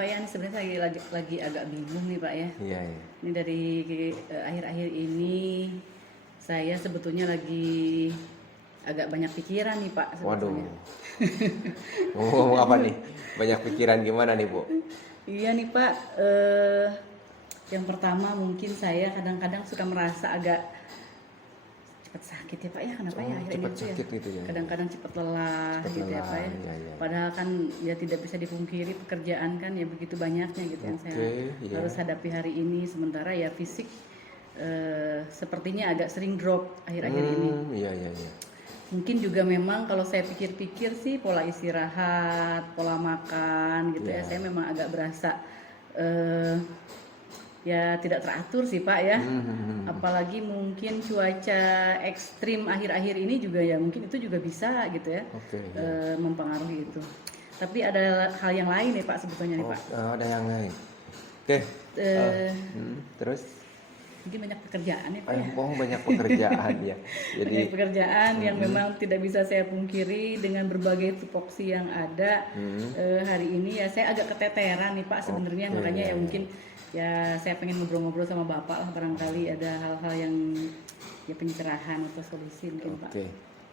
Pak ya, ini sebenarnya saya lagi agak bingung nih Pak ya. Iya, iya. Ini dari akhir-akhir ini saya sebetulnya lagi agak banyak pikiran nih Pak Waduh, sebetulnya. ngomong apa nih? Banyak pikiran gimana nih, Bu? Iya nih Pak, yang pertama mungkin saya kadang-kadang suka merasa agak cepat sakit ya Pak ya, kenapa ya Oh, akhir ini cepat tuh ya sakit gitu ya. kadang-kadang cepat lelah Cepat gitu ya lelah, Pak ya. iya, iya. Padahal kan ya tidak bisa dipungkiri pekerjaan kan ya begitu banyaknya gitu yang saya Oke, iya. harus hadapi hari ini, sementara ya fisik sepertinya agak sering drop akhir-akhir ini. Iya, iya, iya. Mungkin juga memang kalau saya pikir-pikir sih pola istirahat, pola makan gitu ya, Iya. saya memang agak berasa eh, ya tidak teratur sih Pak ya. Apalagi mungkin cuaca ekstrim akhir-akhir ini juga ya mungkin itu juga bisa gitu ya Oke, iya. mempengaruhi itu. Tapi ada hal yang lain nih Pak sebetulnya nih Oh, Pak. ada yang lain. Oke. Eh, Terus, Mungkin banyak pekerjaan ya Pak ya. banyak pekerjaan ya. Jadi, Banyak pekerjaan yang memang tidak bisa saya pungkiri dengan berbagai tupoksi yang ada hari ini ya saya agak keteteran nih Pak sebenarnya, Oke, makanya ya ya, mungkin ya saya pengen ngobrol-ngobrol sama Bapak lah, barangkali ada hal-hal yang ya pencerahan atau solusi mungkin Pak. oke.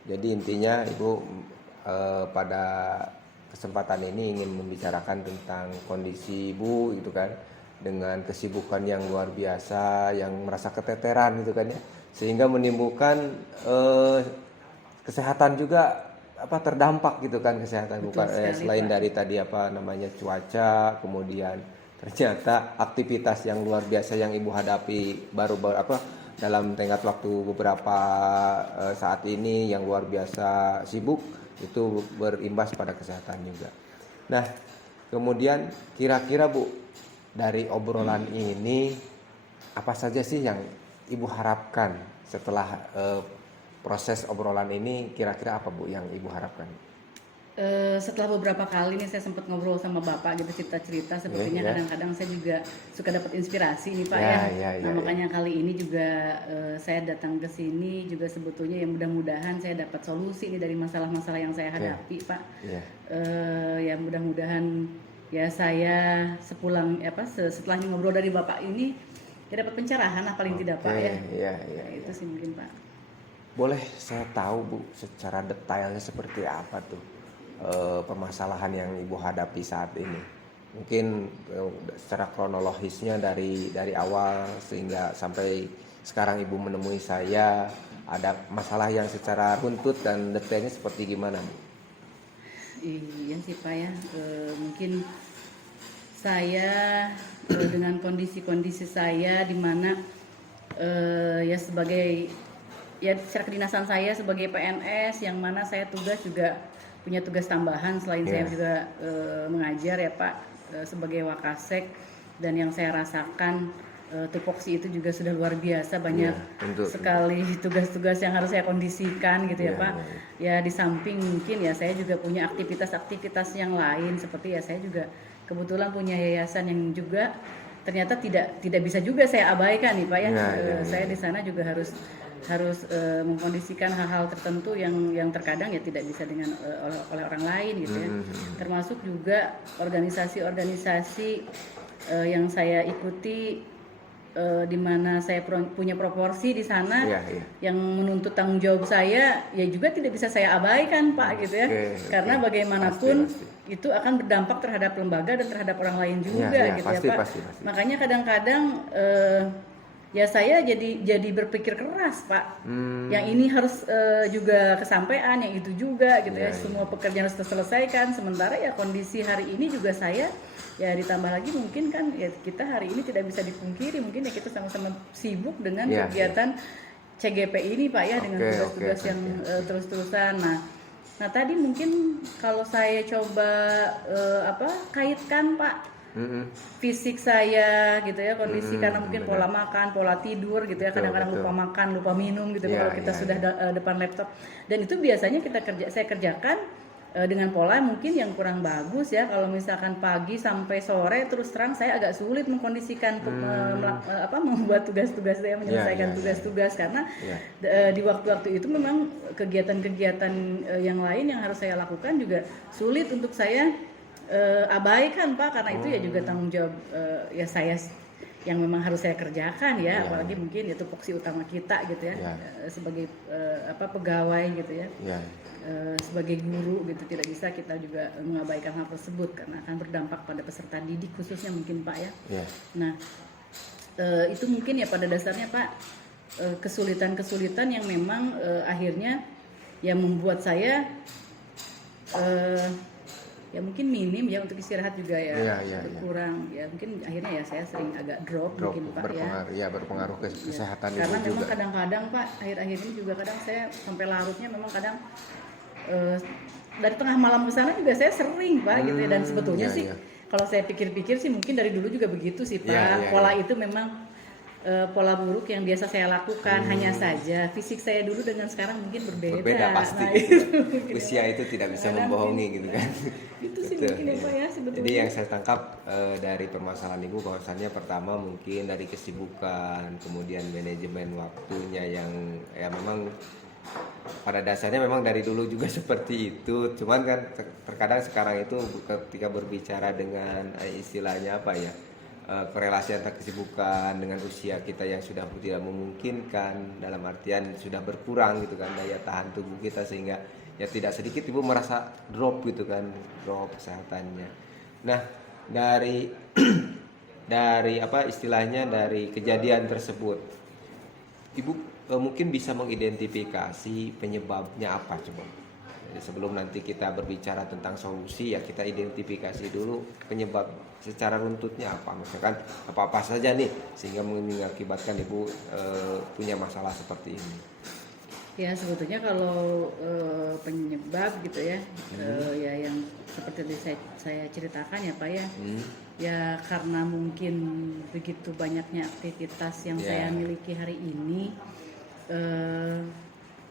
Jadi intinya Ibu pada kesempatan ini ingin membicarakan tentang kondisi Ibu gitu kan, dengan kesibukan yang luar biasa, yang merasa keteteran gitu kan ya, sehingga menimbulkan kesehatan juga terdampak gitu kan, kesehatan Betul bukan sekali, selain Pak. dari tadi cuaca, kemudian ternyata aktivitas yang luar biasa yang Ibu hadapi baru dalam tenggat waktu beberapa saat ini yang luar biasa sibuk, itu berimbas pada kesehatan juga. Nah, kemudian kira-kira Bu, dari obrolan ini apa saja sih yang Ibu harapkan setelah proses obrolan ini, kira-kira apa Bu yang Ibu harapkan? Setelah beberapa kali nih saya sempat ngobrol sama Bapak gitu, cerita-cerita, sepertinya Ya. kadang-kadang saya juga suka dapat inspirasi nih Pak Ya, ya. ya, Nah ya, makanya kali ini juga saya datang ke sini juga sebetulnya ya mudah-mudahan saya dapat solusi nih dari masalah-masalah yang saya hadapi Pak. Ya. Ya mudah-mudahan ya saya setelah ngobrol dari Bapak ini ya dapat pencerahan lah paling tidak Pak ya. Iya, iya, Nah, itu sih mungkin Pak. Boleh saya tahu Bu secara detailnya seperti apa tuh permasalahan yang Ibu hadapi saat ini? Mungkin secara kronologisnya dari awal sehingga sampai sekarang Ibu menemui saya, ada masalah yang secara runtut dan detailnya seperti gimana Bu? Iya sih Pak ya, mungkin saya dengan kondisi-kondisi saya di mana ya sebagai ya secara kedinasan saya sebagai PNS yang mana saya juga punya tugas tambahan selain saya juga mengajar ya Pak sebagai Wakasek, dan yang saya rasakan tupoksi itu juga sudah luar biasa banyak sekali tugas-tugas yang harus saya kondisikan gitu ya Pak. Ya di samping mungkin ya saya juga punya aktivitas-aktivitas yang lain, seperti ya saya juga kebetulan punya yayasan yang juga ternyata tidak bisa juga saya abaikan nih Pak ya. Saya di sana juga harus mengkondisikan hal-hal tertentu yang terkadang ya tidak bisa dengan oleh orang lain gitu ya. Termasuk juga organisasi-organisasi yang saya ikuti di mana saya punya proporsi di sana yang menuntut tanggung jawab saya ya juga tidak bisa saya abaikan Pak gitu ya. Karena bagaimanapun itu akan berdampak terhadap lembaga dan terhadap orang lain juga gitu ya Pak. Pasti. Makanya kadang-kadang ya saya jadi berpikir keras Pak. Yang ini harus juga kesampaian, yang itu juga gitu ya. Semua pekerjaan harus terselesaikan. Sementara ya kondisi hari ini juga saya ya ditambah lagi mungkin kan ya kita hari ini tidak bisa dipungkiri mungkin ya kita sama-sama sibuk dengan kegiatan CGP ini Pak ya, dengan tugas-tugas yang terus-terusan. Nah tadi mungkin kalau saya coba kaitkan Pak fisik saya gitu ya, kondisi karena mungkin pola makan, pola tidur gitu ya, kadang-kadang lupa makan, lupa minum gitu kalau kita sudah depan laptop, dan itu biasanya saya kerjakan dengan pola mungkin yang kurang bagus ya. Kalau misalkan pagi sampai sore terus terang saya agak sulit mengkondisikan membuat tugas-tugas saya, menyelesaikan tugas-tugas karena di waktu-waktu itu memang kegiatan-kegiatan yang lain yang harus saya lakukan juga sulit untuk saya abaikan Pak, karena itu ya juga tanggung jawab ya saya yang memang harus saya kerjakan ya, Iya. apalagi mungkin itu tupoksi utama kita gitu ya, Iya. sebagai pegawai gitu ya. Ya. Sebagai guru gitu, tidak bisa kita juga mengabaikan hal tersebut karena akan berdampak pada peserta didik khususnya mungkin Pak ya. Ya. Nah itu mungkin ya pada dasarnya Pak kesulitan-kesulitan yang memang akhirnya yang membuat saya ya mungkin minim ya untuk istirahat juga ya, berkurang ya, mungkin akhirnya ya saya sering agak drop mungkin Pak ya. Berpengaruh ke kesehatan ibu Karena juga. memang kadang-kadang Pak akhir-akhir ini juga kadang saya sampai larutnya memang kadang dari tengah malam ke sana juga saya sering Pak gitu ya, dan sebetulnya sih kalau saya pikir-pikir sih mungkin dari dulu juga begitu sih Pak. Pola itu memang pola buruk yang biasa saya lakukan, hanya saja fisik saya dulu dengan sekarang mungkin berbeda Pasti nah, gitu. Mungkin Usia itu tidak bisa membohongi gitu kan. itu sih mungkin ya Pak ya sebetulnya. Jadi yang saya tangkap dari permasalahan ibu bahwasannya pertama mungkin dari kesibukan, kemudian manajemen waktunya yang ya memang pada dasarnya memang dari dulu juga seperti itu. Cuman kan terkadang sekarang itu ketika berbicara dengan istilahnya apa ya, korelasi antara kesibukan dengan usia kita yang sudah tidak memungkinkan, dalam artian sudah berkurang gitu kan daya tahan tubuh kita, sehingga ya tidak sedikit ibu merasa drop gitu kan, drop kesehatannya. Nah dari dari apa istilahnya dari kejadian tersebut ibu mungkin bisa mengidentifikasi penyebabnya apa coba. Jadi sebelum nanti kita berbicara tentang solusi ya kita identifikasi dulu penyebab secara runtutnya apa, misalkan apa-apa saja nih sehingga mengakibatkan ibu punya masalah seperti ini. Ya sebetulnya kalau penyebab gitu ya, ya yang seperti tadi saya ceritakan ya Pak ya, ya karena mungkin begitu banyaknya aktivitas yang saya miliki hari ini,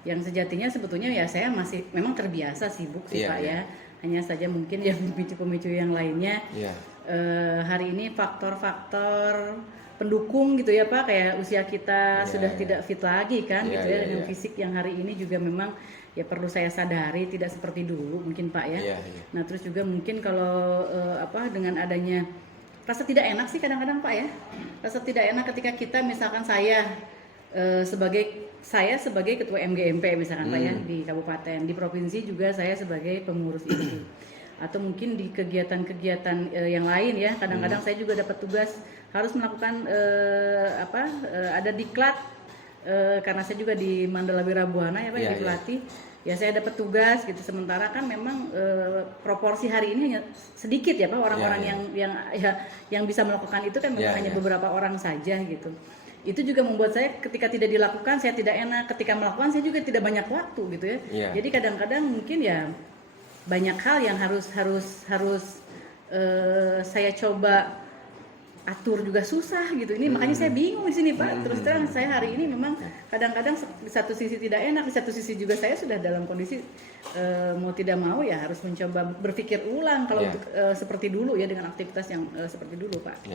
yang sejatinya sebetulnya ya saya masih memang terbiasa sibuk sih Pak ya, hanya saja mungkin ya pemicu-pemicu yang lainnya. Hari ini faktor-faktor pendukung gitu ya Pak, kayak usia kita sudah tidak fit lagi kan gitu ya, dengan fisik yang hari ini juga memang ya perlu saya sadari tidak seperti dulu mungkin Pak ya. Nah terus juga mungkin kalau dengan adanya rasa tidak enak sih kadang-kadang Pak ya, rasa tidak enak ketika kita misalkan saya sebagai ketua MGMP misalkan Pak ya di kabupaten, di provinsi juga saya sebagai pengurus ISI, atau mungkin di kegiatan-kegiatan yang lain ya, kadang-kadang saya juga dapat tugas harus melakukan ada diklat, karena saya juga di Mandala Wirabuana ya Pak, di pelatih ya, saya dapat tugas gitu, sementara kan memang proporsi hari ini hanya sedikit ya Pak, orang-orang yang bisa melakukan itu kan memang hanya beberapa orang saja gitu. Itu juga membuat saya ketika tidak dilakukan saya tidak enak, ketika melakukan saya juga tidak banyak waktu gitu ya. Jadi kadang-kadang mungkin ya banyak hal yang harus saya coba atur juga susah gitu. Ini makanya saya bingung di sini Pak. Terus terang saya hari ini memang kadang-kadang di satu sisi tidak enak, di satu sisi juga saya sudah dalam kondisi mau tidak mau ya harus mencoba berpikir ulang kalau untuk seperti dulu ya, dengan aktivitas yang seperti dulu Pak.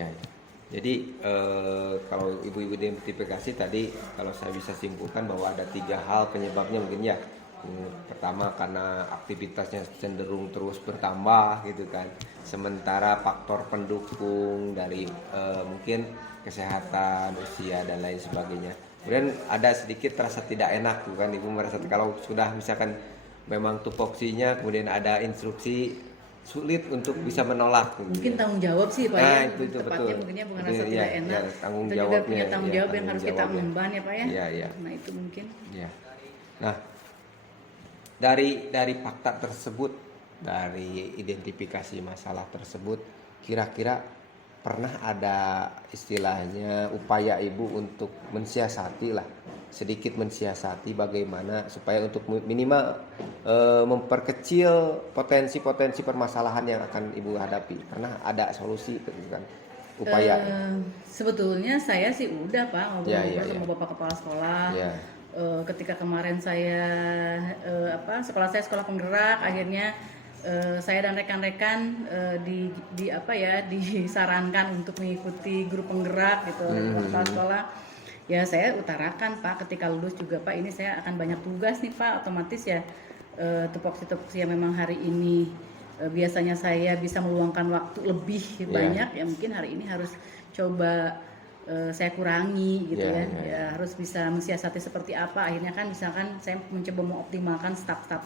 Jadi kalau ibu-ibu identifikasi tadi, kalau saya bisa simpulkan bahwa ada 3 hal penyebabnya mungkin ya. Pertama karena aktivitasnya cenderung terus bertambah gitu kan. Sementara faktor pendukung dari mungkin kesehatan, usia dan lain sebagainya. Kemudian ada sedikit rasa tidak enak tuh kan, ibu merasa kalau sudah misalkan memang tupoksinya kemudian ada instruksi sulit untuk bisa menolak gitu. Mungkin tanggung jawab sih Pak ya, itu tepatnya betul. mungkinnya bukan rasa tidak enak, tanggung kita jawabnya, juga punya tanggung jawab yang harus kita emban ya Pak ya. Nah itu mungkin. Nah dari fakta tersebut, dari identifikasi masalah tersebut, kira-kira pernah ada istilahnya upaya ibu untuk mensiasati lah, sedikit mensiasati bagaimana supaya untuk minimal memperkecil potensi-potensi permasalahan yang akan ibu hadapi? Pernah ada solusi kan, upaya? Sebetulnya saya sih udah Pak ngobrol-ngobrol sama Bapak Kepala Sekolah. Ketika kemarin saya sekolah saya sekolah penggerak, akhirnya saya dan rekan-rekan disarankan untuk mengikuti grup penggerak gitu oleh kepala sekolah. Ya saya utarakan Pak, ketika lulus juga Pak, ini saya akan banyak tugas nih Pak, otomatis ya tupoksi-tupoksi yang memang hari ini biasanya saya bisa meluangkan waktu lebih banyak, ya mungkin hari ini harus coba saya kurangi gitu ya. Ya harus bisa mensiasati seperti apa. Akhirnya kan misalkan saya mencoba mengoptimalkan staf-staf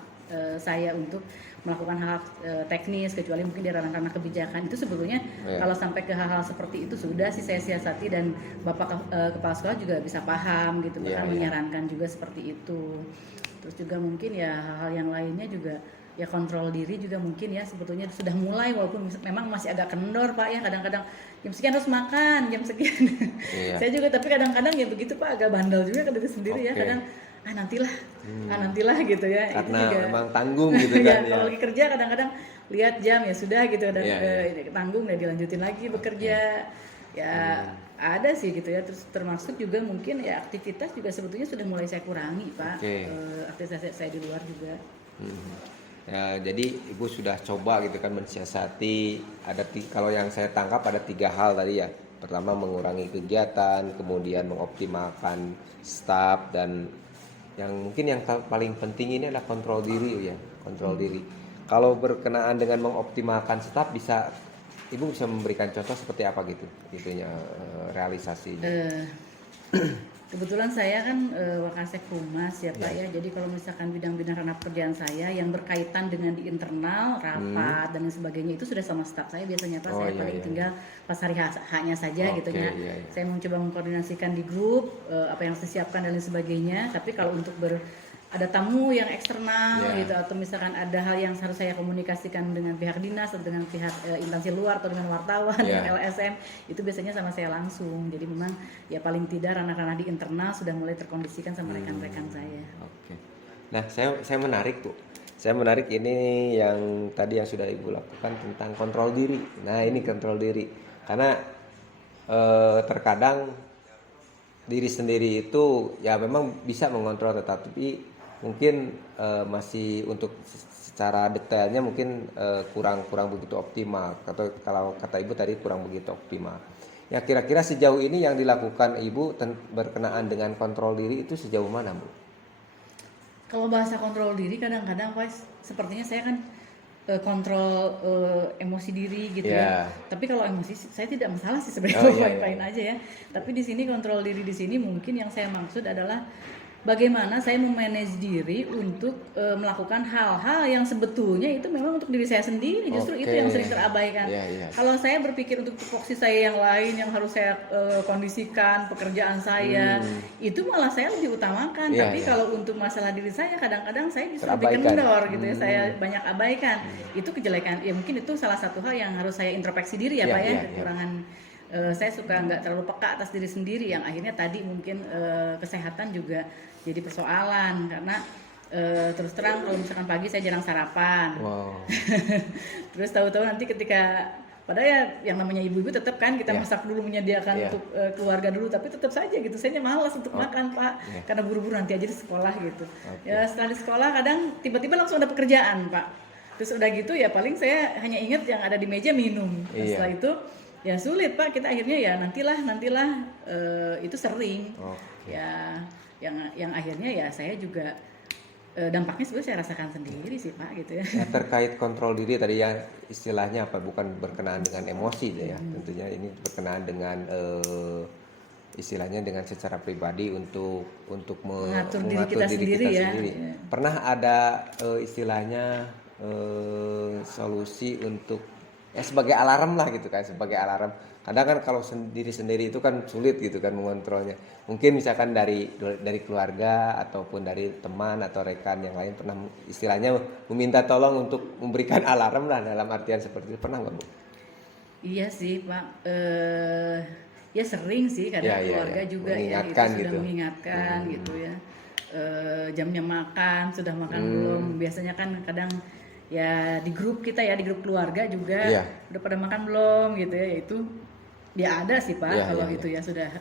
saya untuk melakukan hal teknis, kecuali mungkin di ranah-ranah kebijakan itu sebetulnya kalau sampai ke hal-hal seperti itu sudah sih saya siasati, dan Bapak kepala sekolah juga bisa paham gitu, bahkan menyarankan juga seperti itu. Terus juga mungkin ya hal-hal yang lainnya juga ya kontrol diri juga mungkin ya sebetulnya sudah mulai, walaupun memang masih agak kendor Pak ya, kadang-kadang jam sekian harus makan, jam sekian. Saya juga tapi kadang-kadang ya begitu Pak, agak bandel juga ke diri sendiri ya, kadang nantilah gitu ya. Karena itu juga memang tanggung gitu ya, kan ya. kalau lagi kerja kadang-kadang lihat jam ya sudah gitu, tanggung dan dilanjutin lagi bekerja. Ya ada sih gitu ya. Terus termasuk juga mungkin ya aktivitas juga sebetulnya sudah mulai saya kurangi Pak. Aktivitas saya di luar juga. Ya, jadi Ibu sudah coba gitu kan mensiasati, kalau yang saya tangkap ada 3 hal tadi ya. Pertama mengurangi kegiatan, kemudian mengoptimalkan staf, dan yang mungkin yang paling penting ini adalah kontrol diri ya, kontrol diri. Kalau berkenaan dengan mengoptimalkan staf, Ibu bisa memberikan contoh seperti apa gitu, itunya realisasinya. Kebetulan saya kan Wakasek Humas ya Pak ya. Jadi kalau misalkan bidang-bidang ranah pekerjaan saya yang berkaitan dengan di internal, rapat dan sebagainya itu sudah sama staf saya biasanya Pak. Saya paling tinggal pas hari H-nya saja gitu ya. Saya mencoba mengkoordinasikan di grup apa yang harus disiapkan dan lain sebagainya. Tapi kalau untuk ada tamu yang eksternal gitu, atau misalkan ada hal yang harus saya komunikasikan dengan pihak dinas atau dengan pihak instansi luar atau dengan wartawan, dengan LSM, itu biasanya sama saya langsung. Jadi memang ya paling tidak ranah-ranah di internal sudah mulai terkondisikan sama rekan-rekan saya. Nah, saya menarik Bu. Saya menarik ini yang tadi yang sudah Ibu lakukan tentang kontrol diri. Nah, ini kontrol diri. Karena terkadang diri sendiri itu ya memang bisa mengontrol, tetapi mungkin masih untuk secara detailnya mungkin kurang begitu optimal, atau kalau kata Ibu tadi kurang begitu optimal. Ya kira-kira sejauh ini yang dilakukan Ibu berkenaan dengan kontrol diri itu sejauh mana Bu? Kalau bahasa kontrol diri kadang-kadang Pak, sepertinya saya kan kontrol emosi diri gitu ya. Tapi kalau emosi saya tidak masalah sih sebenarnya, fine aja ya. Tapi di sini kontrol diri di sini mungkin yang saya maksud adalah bagaimana saya memanage diri untuk melakukan hal-hal yang sebetulnya itu memang untuk diri saya sendiri, justru itu yang sering terabaikan. Kalau saya berpikir untuk tupoksi saya yang lain yang harus saya kondisikan pekerjaan saya, itu malah saya lebih utamakan. Tapi kalau untuk masalah diri saya kadang-kadang saya justru lebih kendor gitu ya, saya banyak abaikan. Itu kejelekan. Ya mungkin itu salah satu hal yang harus saya introspeksi diri ya Pak ya, kekurangan. Saya suka nggak terlalu peka atas diri sendiri, yang akhirnya tadi mungkin kesehatan juga jadi persoalan, karena terus terang kalau misalkan pagi saya jarang sarapan. Terus tahu-tahu nanti ketika padahal ya yang namanya ibu-ibu tetap kan kita masak dulu, menyediakan untuk keluarga dulu, tapi tetap saja gitu saya malas untuk makan Pak, karena buru-buru nanti aja di sekolah gitu. Ya setelah di sekolah kadang tiba-tiba langsung ada pekerjaan Pak, terus udah gitu ya paling saya hanya ingat yang ada di meja minum. Setelah itu ya sulit Pak, kita akhirnya ya nantilah itu sering. Ya yang akhirnya ya saya juga dampaknya sebenarnya saya rasakan sendiri sih Pak gitu ya. Terkait kontrol diri tadi ya, istilahnya apa, bukan berkenaan dengan emosi ya, tentunya ini berkenaan dengan istilahnya dengan secara pribadi untuk mengatur diri kita sendiri. Pernah ada istilahnya solusi untuk sebagai alarm lah gitu kan, sebagai alarm. Kadang kan kalau sendiri itu kan sulit gitu kan mengontrolnya. Mungkin misalkan dari keluarga ataupun dari teman atau rekan yang lain pernah istilahnya meminta tolong untuk memberikan alarm lah, dalam artian seperti itu, pernah nggak Bu? Iya sih Pak, ya sering sih kadang keluarga juga mengingatkan ya, itu sudah mengingatkan gitu ya. Jamnya makan, sudah makan belum? Biasanya kan kadang ya di grup kita ya, di grup keluarga juga udah pada makan belum gitu ya, itu dia ada sih Pak. Kalau itu ya sudah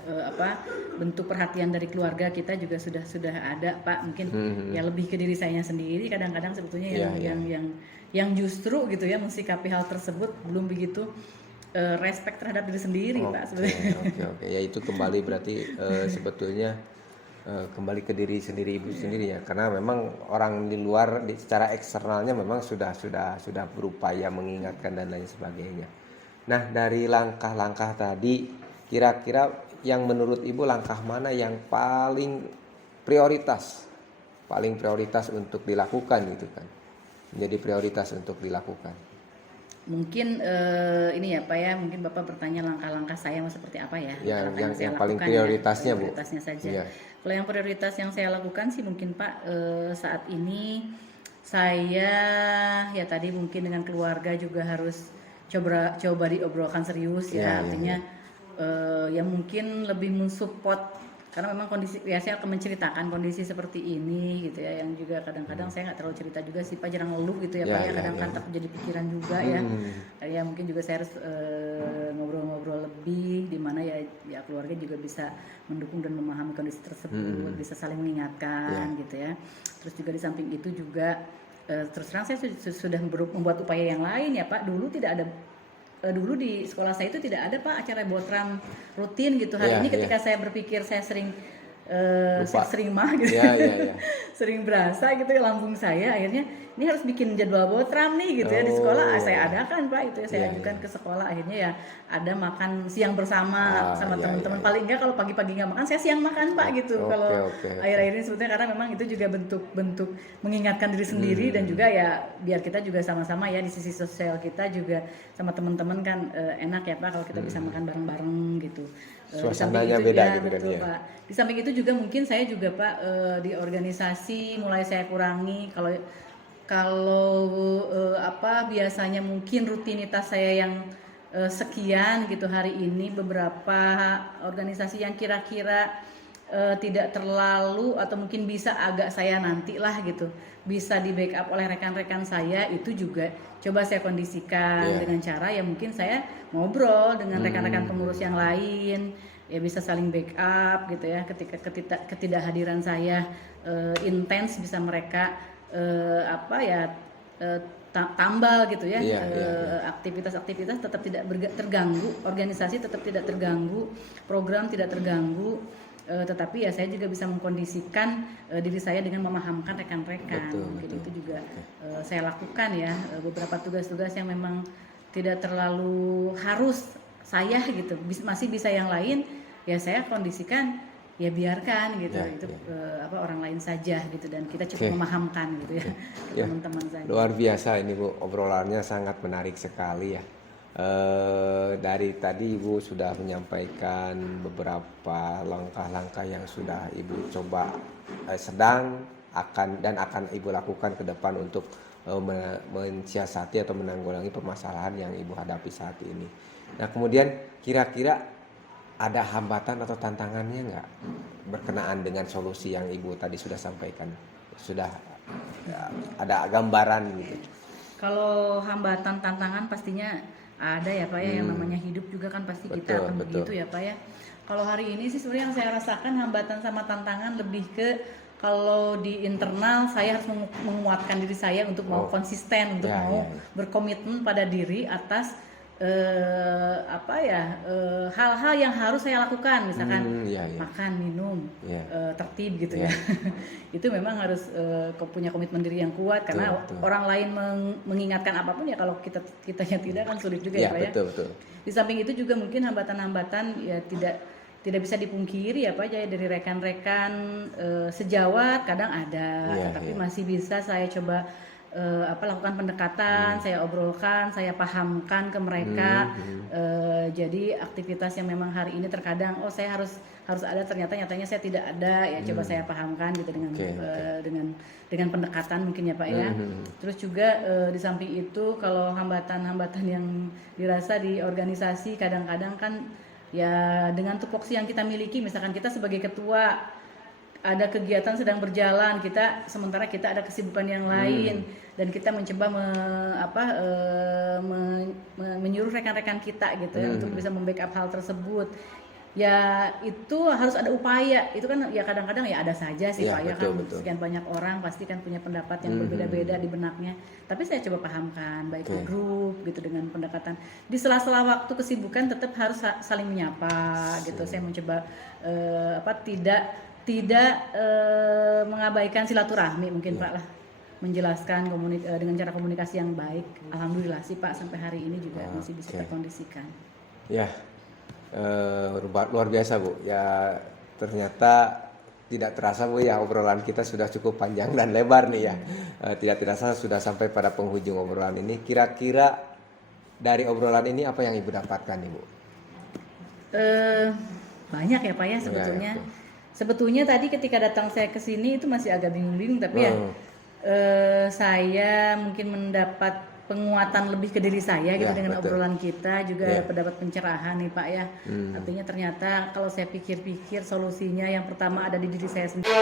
bentuk perhatian dari keluarga kita juga sudah ada Pak. Mungkin ya lebih ke diri saya sendiri kadang-kadang sebetulnya yang justru gitu ya mensikapi hal tersebut belum begitu respect terhadap diri sendiri Pak sebenarnya. Ya itu kembali berarti sebetulnya kembali ke diri sendiri ibu sendiri ya, karena memang orang di luar secara eksternalnya memang sudah berupaya mengingatkan dan lain sebagainya. Nah, dari langkah-langkah tadi, kira-kira yang menurut ibu langkah mana yang paling prioritas untuk dilakukan gitu kan, menjadi prioritas untuk dilakukan? Mungkin ini ya Pak ya, mungkin Bapak bertanya langkah-langkah saya mau seperti apa ya? Ya, Langkah saya yang paling lakukan prioritasnya ya, Bu. prioritasnya saja. Iya. Kalau yang prioritas yang saya lakukan sih mungkin Pak, saat ini saya ya tadi mungkin dengan keluarga juga harus coba diobrolkan serius Iya, ya, iya, artinya ya mungkin lebih mensupport, karena memang kondisi ya saya akan menceritakan kondisi seperti ini gitu ya, yang juga kadang-kadang saya nggak terlalu cerita juga sih Pak, jarang ngeluh gitu ya Pak ya, kadang-kadang tak jadi pikiran juga ya. Ya mungkin juga saya harus ngobrol-ngobrol lebih, di mana ya keluarga juga bisa mendukung dan memahami kondisi tersebut, bisa saling mengingatkan gitu ya. Terus juga di samping itu juga terus terang saya sudah membuat upaya yang lain ya Pak. Dulu di sekolah saya itu tidak ada Pak acara botram rutin gitu. Hari ini ketika saya berpikir saya sering mah gitu, sering berasa gitu ya lambung saya, akhirnya ini harus bikin jadwal botram nih gitu ya di sekolah. Saya adakan Pak itu ya, saya ajukan ke sekolah, akhirnya ya ada makan siang bersama sama teman-teman. Paling enggak kalau pagi-pagi nggak makan, saya siang makan Pak gitu. Kalau akhir-akhir ini sebetulnya karena memang itu juga bentuk mengingatkan diri sendiri, dan juga ya biar kita juga sama-sama ya di sisi sosial kita juga sama teman-teman kan enak ya Pak kalau kita bisa makan bareng-bareng gitu. Suasananya beda ya, gitu betul, kan ya. Pak. Di samping itu juga mungkin saya juga Pak di organisasi mulai saya kurangi, kalau biasanya mungkin rutinitas saya yang sekian gitu, hari ini beberapa organisasi yang kira-kira tidak terlalu atau mungkin bisa agak saya nantilah gitu, bisa di backup oleh rekan-rekan saya, itu juga coba saya kondisikan dengan cara ya mungkin saya ngobrol dengan rekan-rekan pengurus yang lain, ya bisa saling backup gitu ya, ketika ketidakhadiran saya intens bisa mereka tambal gitu ya, aktivitas-aktivitas tetap tidak terganggu, organisasi tetap tidak terganggu, program tidak terganggu, tetapi ya saya juga bisa mengkondisikan diri saya dengan memahamkan rekan-rekan. Betul. Itu juga saya lakukan ya, beberapa tugas-tugas yang memang tidak terlalu harus saya gitu, masih bisa yang lain ya saya kondisikan ya biarkan gitu, orang lain saja gitu, dan kita cukup memahamkan gitu ya ke teman-teman saja. Luar biasa ini Bu, obrolannya sangat menarik sekali ya. Dari tadi Ibu sudah menyampaikan beberapa langkah-langkah yang sudah Ibu coba sedang akan Ibu lakukan ke depan untuk mensiasati atau menanggulangi permasalahan yang Ibu hadapi saat ini. Nah, kemudian kira-kira ada hambatan atau tantangannya nggak berkenaan dengan solusi yang Ibu tadi sudah sampaikan? Sudah ada gambaran gitu? Kalau hambatan tantangan pastinya ada ya Pak ya, yang namanya hidup juga kan pasti kita akan begitu ya Pak ya. Kalau hari ini sih sebenarnya yang saya rasakan hambatan sama tantangan lebih ke kalau di internal saya harus menguatkan diri saya untuk mau konsisten, untuk mau berkomitmen pada diri atas hal-hal yang harus saya lakukan, misalkan makan, minum, tertib gitu ya. Itu memang harus punya komitmen diri yang kuat, karena orang lain mengingatkan apapun ya kalau kitanya tidak kan sulit juga ya Pak ya. Betul. Di samping itu juga mungkin hambatan-hambatan ya tidak bisa dipungkiri ya Pak ya, dari rekan-rekan sejawat kadang ada, tapi masih bisa saya coba lakukan pendekatan, saya obrolkan, saya pahamkan ke mereka. Jadi aktivitas yang memang hari ini terkadang saya harus ada, ternyata nyatanya saya tidak ada ya, coba saya pahamkan gitu dengan pendekatan mungkin ya Pak ya. Terus juga di samping itu kalau hambatan-hambatan yang dirasa di organisasi kadang-kadang kan ya dengan tupoksi yang kita miliki, misalkan kita sebagai ketua ada kegiatan sedang berjalan, sementara kita ada kesibukan yang lain, dan kita mencoba menyuruh rekan-rekan kita gitu ya untuk bisa membackup hal tersebut. Ya itu harus ada upaya, itu kan ya kadang-kadang ya ada saja sih Pak ya, kan sekian banyak orang pasti kan punya pendapat yang berbeda-beda di benaknya. Tapi saya coba pahamkan baik di grup gitu dengan pendekatan. Di sela-sela waktu kesibukan tetap harus saling menyapa gitu. Saya mencoba tidak tidak mengabaikan silaturahmi mungkin Pak lah, menjelaskan dengan cara komunikasi yang baik. Alhamdulillah sih Pak sampai hari ini juga masih bisa terkondisikan. Ya, luar biasa Bu. Ya ternyata tidak terasa Bu ya, obrolan kita sudah cukup panjang dan lebar nih ya. Tidak terasa sudah sampai pada penghujung obrolan ini. Kira-kira dari obrolan ini apa yang Ibu dapatkan nih Bu? Banyak ya Pak ya sebetulnya. Sebetulnya tadi ketika datang saya ke sini itu masih agak bingung-bingung, tapi ya saya mungkin mendapat penguatan lebih ke diri saya gitu dengan obrolan kita, juga dapat pencerahan nih Pak ya. Artinya ternyata kalau saya pikir-pikir solusinya yang pertama ada di diri saya sendiri.